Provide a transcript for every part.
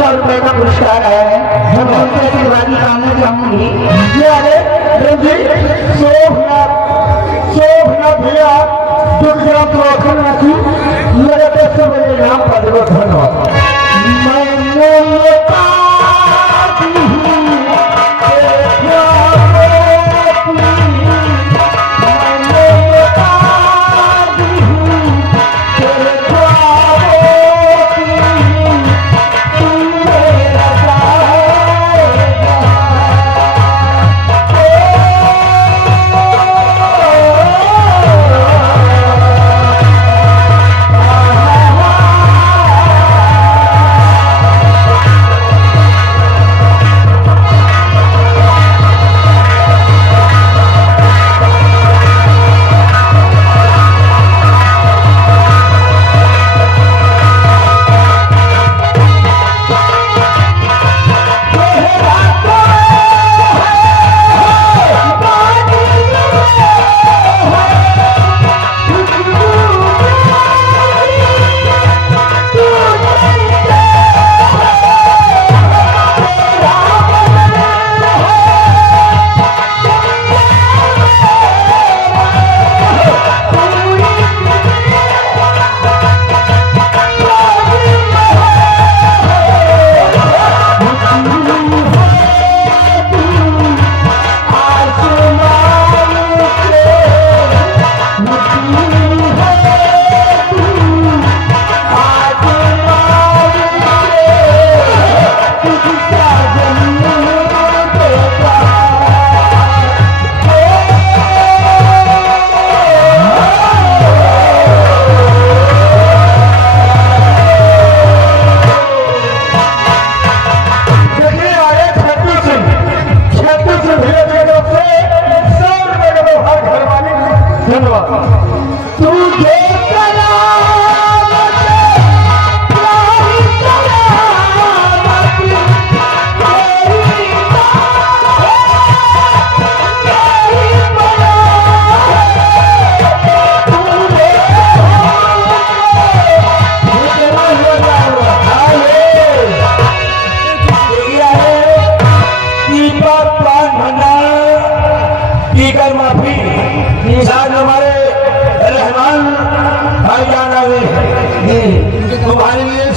₹100 का पुरस्कार है। हम उनसे आशीर्वाद मांगना चाहूंगी। ये आगे शोभना भैया गुजरात रोशन राखी मेरे देश से मेरे नाम पर धन्यवाद। तुम्हारे लिए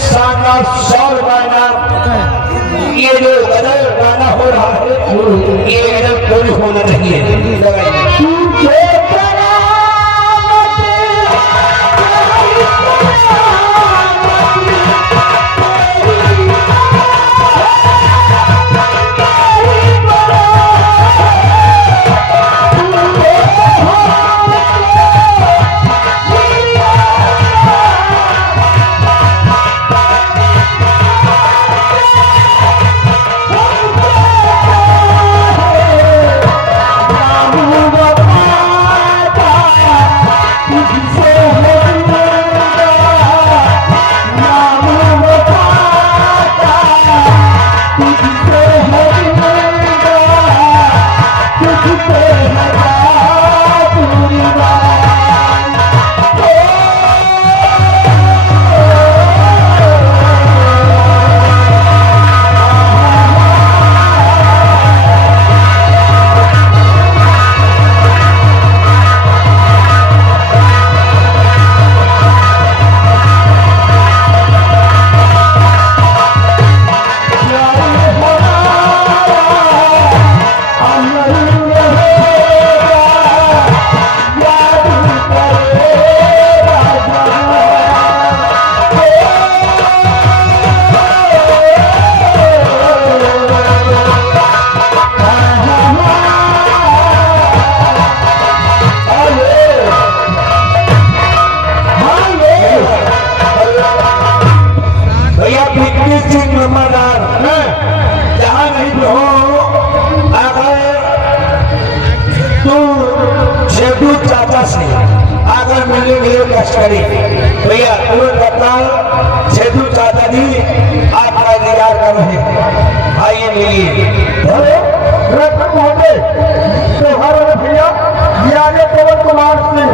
₹100 का इनाम। ये जो गजल गाना हो रहा है ये गजल कोई होना नहीं है। आगर मिलने के लिए लश्करी भैया तुरंत कप्तान सेतु चाचा जी आपका इंतजार कर रहे हैं। आइए मिलिए भैया। ये आगे पवन कुमार सिंह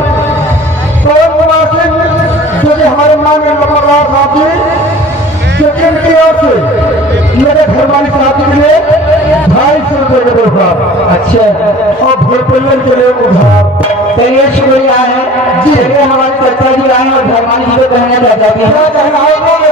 जो कि हमारे माननीय नंबरदार साथी सेकंड की ओर से मेरे घर वाली शादी के लिए 250 रुपए के उधार। अच्छा, और भोजपुर के लिए उधार। चलिए शुक्रिया है जी। हमारे चाचा जी आए और धर्मानी जी को कहना चाहते हैं।